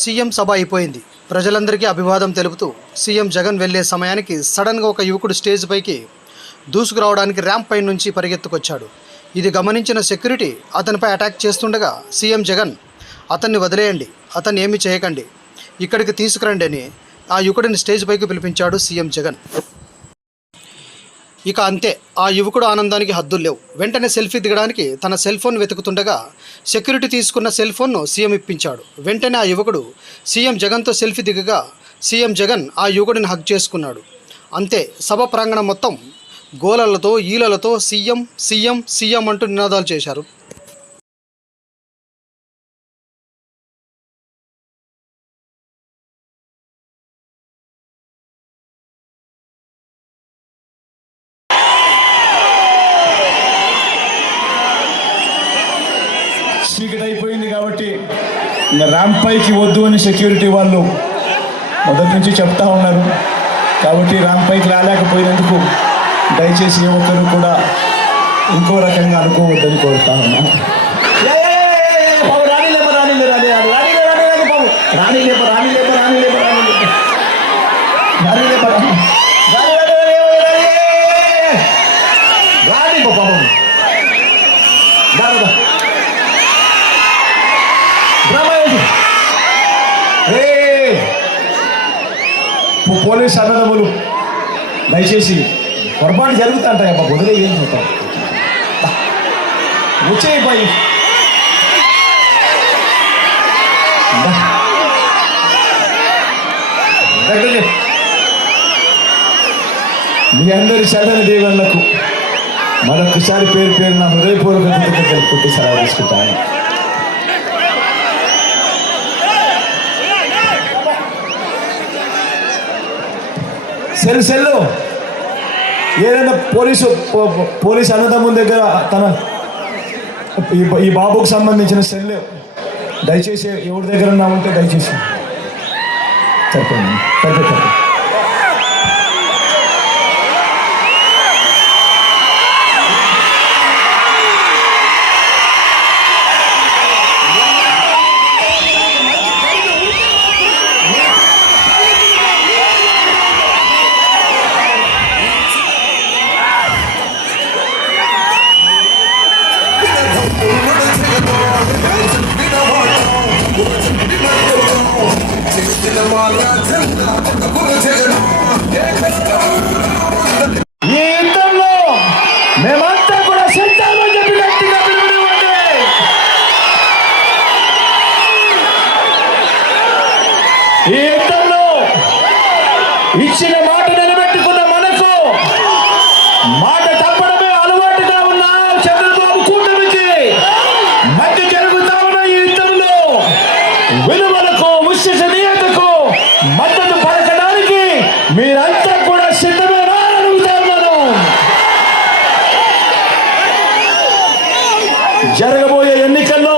CM సభ అయిపోయింది. ప్రజలందరికీ అభివాదం తెలుపుతూ సీఎం జగన్ వెళ్ళే సమయానికి సడన్గా ఒక యువకుడు స్టేజ్ పైకి దూసుకురావడానికి ర్యాంప్ పై నుంచి పరిగెత్తుకొచ్చాడు. ఇది గమనించిన సెక్యూరిటీ అతనిపై అటాక్ చేస్తుండగా సీఎం జగన్ అతన్ని వదిలేయండి అతన్ని ఏమీ చేయకండి ఇక్కడికి తీసుకురండి అని ఆ యువకుడిని స్టేజ్ పైకి పిలిపించాడు సీఎం జగన్. ఇక అంతే ఆ యువకుడు ఆనందానికి హద్దులు లేవు. వెంటనే సెల్ఫీ దిగడానికి తన సెల్ ఫోన్ వెతుకుతుండగా సెక్యూరిటీ తీసుకున్న సెల్ ఫోన్ను సీఎం ఇప్పించాడు. వెంటనే ఆ యువకుడు సీఎం జగన్తో సెల్ఫీ దిగగా సీఎం జగన్ ఆ యువకుడిని హగ్ చేసుకున్నాడు. అంతే సభ ప్రాంగణం మొత్తం గోలలతో ఈలలతో సీఎం సీఎం సీఎం అంటూ నినాదాలు చేశారు. అయిపోయింది కాబట్టి ఇంకా ర్యాంప్ పైకి వద్దు అని సెక్యూరిటీ వాళ్ళు మొదటి నుంచి చెప్తా ఉన్నారు కాబట్టి ర్యాంప్ పైకి రాలేకపోయినందుకు దయచేసి ఏ ఒక్కరు కూడా ఇంకో రకంగా అనుకోవద్దని కోరుతా ఉన్నాను ఏ, ఏ, పోలీస్ అన్నదమ్ములు. దయచేసి పొరపాటు జరుగుతుంటాయి అబ్బా వదిలే ఏం చూద్దాం. వచ్చేయి పోయి మీ అందరి చల్లని దేవుళ్ళకు మరొకసారి పేరు పేరు నా హృదయపూర్వక కృతజ్ఞతలు పుట్టి సెలవు తీసుకుంటాను. Cell cell. ఏదైనా పోలీసు పో- పోలీస్ అన్నదమ్ముల దగ్గర తన ఈ ఈ బాబుకు సంబంధించిన సెల్ దయచేసి ఎవరి దగ్గర ఉన్నా ఉంటే దయచేసి చెప్పండి. చెప్పండి ఇచ్చిన మాట నిలబెట్టుకున్న మనకు మాట తప్పడమే అలవాటుగా ఉన్న చంద్రబాబు కూటమికి. మధ్య జరుగుతా ఉన్న ఈ యుద్ధంలో విలువలకు విశ్వసనీయతకు మద్దతు పలకడానికి మీరంతా కూడా సిద్ధమేనా అని అడుగుతా జరగబోయే ఎన్నికల్లో